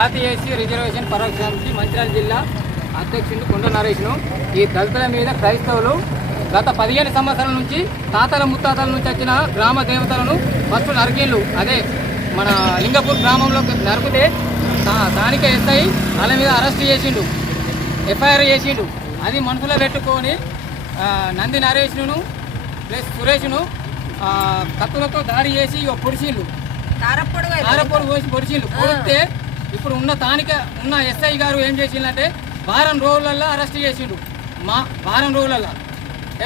జాతీయ SC reservation పరోక్ష సమితి మంచిర్యాల జిల్లా అధ్యక్షుడు కొండ నరేష్ను. ఈ దళితుల మీద క్రైస్తవులు గత పదిహేను సంవత్సరాల నుంచి తాతల ముత్తాతల నుంచి వచ్చిన గ్రామ దేవతలను ఫస్ట్ నరికిళ్ళు. అదే మన లింగపూర్ గ్రామంలో నరికితే దానికే ఎస్ఐ వాళ్ళ మీద అరెస్ట్ చేసిండు. ఎఫ్ఐఆర్ చేసిండు. అది మనసులో పెట్టుకొని నంది నరేష్ను ప్లస్ సురేష్ను కత్తులతో దాడి చేసి పొడిచిండు. ఆరపూర్ పోసి పొడిచిండు. పొడితే ఇప్పుడు ఉన్న తానిక ఉన్న ఎస్ఐ గారు ఏం చేసిండంటే వారం రోజులల్లో అరెస్ట్ చేసిండు. మా వారం రోజులల్లో.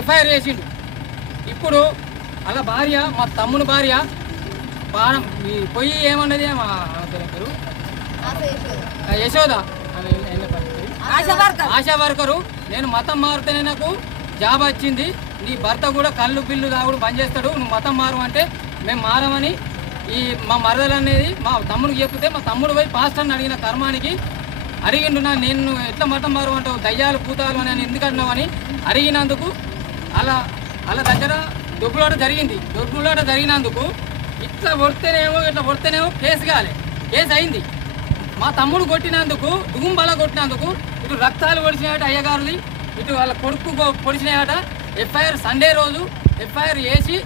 ఎఫ్ఐఆర్ చేసిండు. ఇప్పుడు అలా భార్య మా తమ్ముని భార్య ఈ పొయ్యి ఏమన్నది మా పేరు? యశోద? ఆశా వర్కరు నేను మతం మారితేనే నాకు జాబ్ వచ్చింది. నీ భర్త కూడా కళ్ళు బిల్లు తాగుడు బంద్ చేస్తాడు. నువ్వు మతం మారు అంటే మేము మారమని ఈ మా మరదలు అనేది మా తమ్ముడికి చెప్తే మా తమ్ముడు పోయి పాస్టర్ని అడిగిన కర్మానికి అడిగిండు నా నేను ఎట్లా మతం మారు అంటావు? దయ్యాలు పూతాలు అని ఎందుకు అన్నావని అడిగినందుకు అలా అలా దగ్గర దొబ్బులాట జరిగింది. దొబ్బులాట జరిగినందుకు ఇట్లా కొడితేనేమో ఇట్లా కొడితేనేమో కేసు కాలే. కేసు అయింది. మా తమ్ముడు కొట్టినందుకు దుగుంబల కొట్టినందుకు ఇటు రక్తాలు పొడిచినాయట అయ్యగారుది ఇటు వాళ్ళ కొడుకు పొడిచినాయట. ఎఫ్ఐఆర్ సండే రోజు ఎఫ్ఐఆర్ వేసి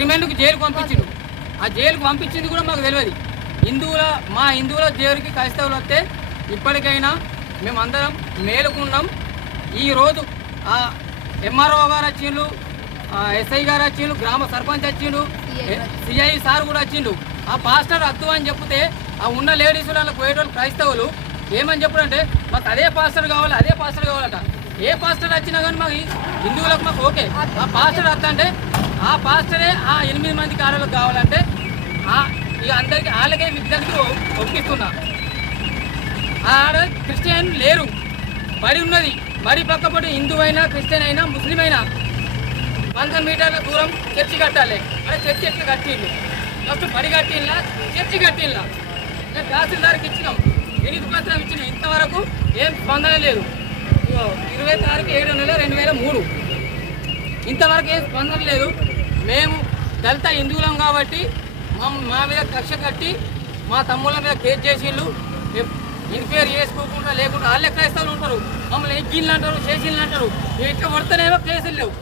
రిమాండ్కు జైలు పంపించిండు. ఆ జైలుకు పంపించింది కూడా మాకు తెలియదు. హిందువుల మా హిందువుల జైలుకి క్రైస్తవులు వస్తే ఇప్పటికైనా మేమందరం మేలుకున్నాం. ఈరోజు ఆ ఎంఆర్ఓ గారు వచ్చిండు ఎస్ఐ గారు వచ్చిండు గ్రామ సర్పంచ్ వచ్చిండు సిఐ సార్ కూడా వచ్చిండు ఆ పాస్టర్ అద్దు అని చెప్తే ఆ ఉన్న లేడీస్ వాళ్ళకి పోయేటోళ్ళు క్రైస్తవులు ఏమని చెప్పారంటే మాకు అదే పాస్టర్ కావాలి అదే పాస్టర్ కావాలట. ఏ పాస్టర్ వచ్చినా కానీ మాకు హిందువులకు మాకు ఓకే. ఆ పాస్టర్ వద్దంటే ఆ పాస్టరే ఆ ఎనిమిది మంది కార్యాలకు కావాలంటే వాళ్ళకే విద్యార్థికి ఒప్పిస్తున్నా. ఆడ క్రిస్టియన్ లేరు. బడి ఉన్నది. బడి పక్కపడి హిందూ అయినా క్రిస్టియన్ అయినా ముస్లిం అయినా వంద మీటర్ల దూరం చర్చి కట్టాలి. అక్కడ చర్చి ఎట్లా కట్టిండు ఫస్ట్ బడి కట్టిందా చర్చి కట్టిందా మేము తహసీల్దార్కి ఇచ్చినాం. వినతి పత్రం ఇచ్చినాం ఇంతవరకు ఏం స్పందన లేదు. ఇరవై తారీఖు ఏడు నెల రెండు వేల మూడు. ఇంతవరకు ఏం స్పందన లేదు. మేము దళిత హిందువులం కాబట్టి మా మీద కక్ష కట్టి మా తమ్ముళ్ళ మీద కేసు చేసిళ్ళు ఇన్క్వైరీ చేసుకోకుండా లేకుండా వాళ్ళే క్రైస్తవులు ఉంటారు. మమ్మల్ని ఎగ్గిళ్ళు అంటారు చేసిళ్ళు అంటారు. ఇట్లా పడితేనేమో కేసులు లేవు.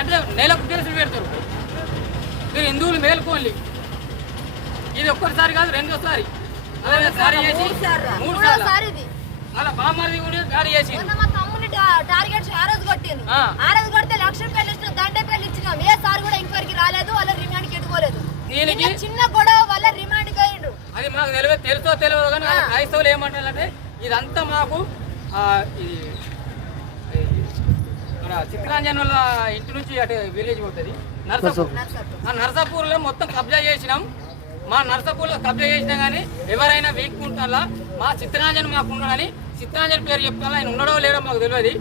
అంటే నెలకు కేసులు పెడతారు? మీరు హిందువులు మేలుకోండి? ఇది ఒక్కసారి కాదు రెండోసారి. అలాగే సారి చేసి మూడు సార్లు? అలా బామ్మది కూడా దాడి చేసి టార్గెట్స్ ఆ రోజు కొట్టింది ఆ. రోజు కొడితే లక్ష రూపాయలు ఇచ్చిన దండే పేర్లు ఇచ్చినాం. ఏ సార్ కూడా ఎంక్వైరీకి రాలేదు వాళ్ళ రిమాండ్ దీనికి చిన్న- గొడవ వల్ల రిమాండ్కి అయ్యిండ్రు అది మాకు తెలియదు తెలుసో తెలియదు కానీ క్రైస్తవులు ఏమంటారంటే ఇదంతా మాకు మన చిత్రాంజన్ వాళ్ళ ఇంటి నుంచి అటు విలేజ్ పోతుంది. నర్సాపూర్. ఆ నర్సాపూర్లో మొత్తం కబ్జా చేసినాం. మా నర్సాపూర్లో కబ్జా చేసినా కానీ ఎవరైనా వీక్ ఉంటారా మా చిత్రాంజన్ మాకు ఉన్నాడని చిత్రాంజన్ పేరు చెప్తా ఆయన ఉండడో లేడో మాకు తెలియదు.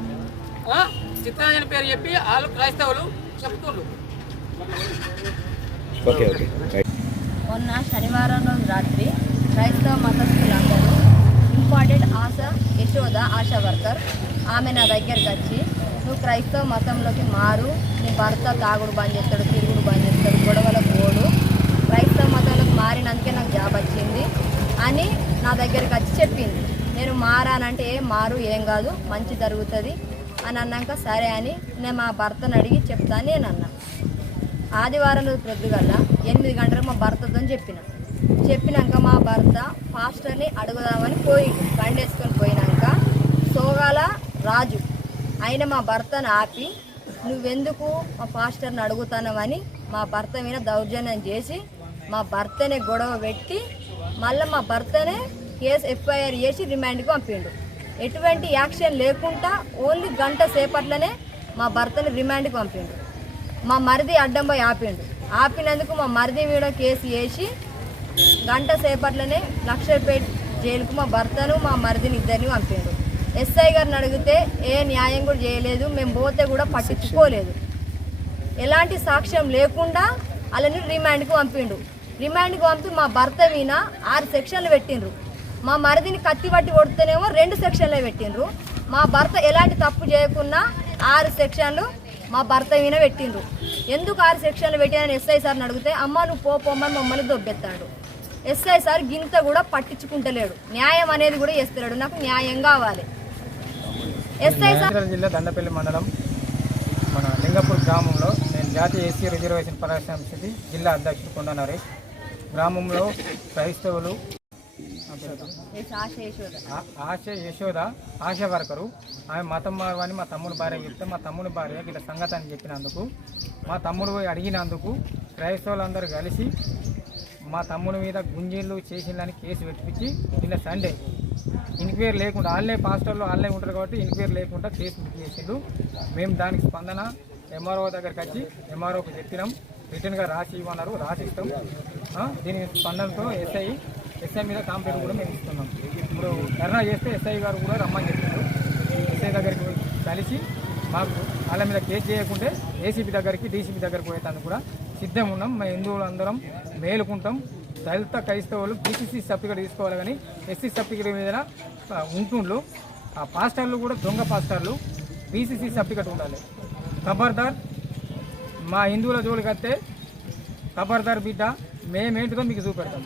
చిత్రాంజన్ పేరు చెప్పి వాళ్ళు క్రైస్తవులు చెప్తుండ్రు. Okay okay. మొన్న శనివారం రోజు రాత్రి క్రైస్తవ మతస్థులందరూ ఇంపార్టెంట్ ఆశ యశోద ఆశా వర్కర్ ఆమె నా దగ్గరికి వచ్చి నువ్వు క్రైస్తవ మతంలోకి మారు నీ భర్త తాగుడు బంద్ చేస్తాడు తిరుగుడు బంద్ చేస్తాడు గొడవలకు పోడు క్రైస్తవ మతంలోకి మారినందుకే నాకు జాబ్ వచ్చింది అని నా దగ్గరికి వచ్చి చెప్పింది. నేను మారానంటే ఏం మారు ఏం కాదు మంచి జరుగుతుంది అని అన్నాక సరే అని నేను మా భర్తను అడిగి చెప్తాను నేను అన్నా. ఆదివారం రోజు ప్రొద్దుగల్లా ఎనిమిది గంటలకు మా భర్తతో చెప్పిన. చెప్పినాక మా భర్త పాస్టర్ని అడుగుదామని పోయి బండి వేసుకొని పోయినాక సోగాల రాజు ఆయన మా భర్తను ఆపి నువ్వెందుకు మా పాస్టర్ని అడుగుతానవని మా భర్త మీద దౌర్జన్యం చేసి మా భర్తనే గొడవ పెట్టి మళ్ళీ మా భర్తనే కేసు ఎఫ్ఐఆర్ చేసి రిమాండ్కి పంపిండు. ఎటువంటి యాక్షన్ లేకుండా ఓన్లీ గంట సేపట్లోనే మా భర్తని రిమాండ్కి పంపిండు. మా మరిది అడ్డం పోయి ఆపిండు. ఆపినందుకు మా మరిది మీద కేసు వేసి గంట సేపట్లోనే లక్షపేట జైలుకు మా భర్తను మా మరిదిని ఇద్దరిని పంపిండు. ఎస్ఐ గారిని అడిగితే ఏ న్యాయం కూడా చేయలేదు మేము పోతే కూడా పట్టించుకోలేదు. ఎలాంటి సాక్ష్యం లేకుండా వాళ్ళని రిమాండ్కి పంపిండు. రిమాండ్కి పంపి మా భర్త మీద ఆరు సెక్షన్లు పెట్టిండ్రు. మా మరిదిని కత్తి పట్టి కొడితేనేమో రెండు సెక్షన్లే పెట్టిండ్రు. మా భర్త ఎలాంటి తప్పు చేయకుండా ఆరు సెక్షన్లు మా భర్త మీద పెట్టిండ్రు. ఎందుకు ఆరు సెక్షన్లు పెట్టానని ఎస్ఐ సార్ని అడిగితే అమ్మ నువ్వు పో పోమ్మని మమ్మల్ని దొబ్బెత్తాడు. ఎస్ఐ సార్ గింత కూడా పట్టించుకుంటలేడు. న్యాయం అనేది కూడా చేస్తలేడు. నాకు న్యాయం కావాలి. ఎస్ఐ సార్ జిల్లా దండపల్లి మండలం మన లింగపూర్ గ్రామంలో నేను జాతీయ ఎస్సీ రిజర్వేషన్ పరిరక్షణ జిల్లా అధ్యక్షుడు కొండ నరేష్. గ్రామంలో క్రైస్తవులు ఆశ యశోద. ఆశ వర్కరు. ఆమె మతం అని మా తమ్ముడు భార్య చెప్తే మా తమ్ముడి భార్య ఇలా సంగతి అని చెప్పినందుకు మా తమ్ముడు పోయి అడిగినందుకు క్రైస్తవులందరూ కలిసి మా తమ్ముడి మీద గుంజీళ్ళు చేసిందని కేసు పెట్టించి నిన్న సండే ఇన్క్వైరీ లేకుండా ఆన్లైన్ పాస్టర్లు ఆన్లైన్ ఉంటారు కాబట్టి ఇన్క్వైరీ లేకుండా కేసు బుక్ చేసిండు మేము దానికి స్పందన ఎంఆర్ఓ దగ్గరికి వచ్చి ఎంఆర్ఓకి చెప్పినాం. రిటర్న్గా రాసి ఇవ్వన్నారు రాసి ఇస్తాం. దీని స్పందనతో ఎస్ఐ ఎస్ఐ మీద కాంప్లైంట్ కూడా మేము ఇస్తున్నాం. ఇప్పుడు ధర్నా చేస్తే ఎస్ఐ గారు కూడా రమ్మని చెప్పారు. ఎస్ఐ దగ్గరికి కలిసి మాకు వాళ్ళ మీద కేసు చేయకుంటే ఏసీబీ దగ్గరికి డీసీబీ దగ్గరికి పోయేందుకు కూడా సిద్ధం ఉన్నాం. మా హిందువులు అందరం మేలుకుంటాం. దళిత క్రైస్తవులు బీసీసీ సర్టిఫికేట్ తీసుకోవాలి కానీ ఎస్సీ సర్టిఫికేట్ మీద ఉంటుండ్రు ఆ పాస్టర్లు కూడా దొంగ పాస్టర్లు బీసీసీ సర్టిఫికేట్ ఉండాలి. ఖబర్దార్ మా హిందువుల జోలికి వస్తే ఖబర్దార్ బిడ్డ మేమేంటిదో మీకు చూపెడతాం.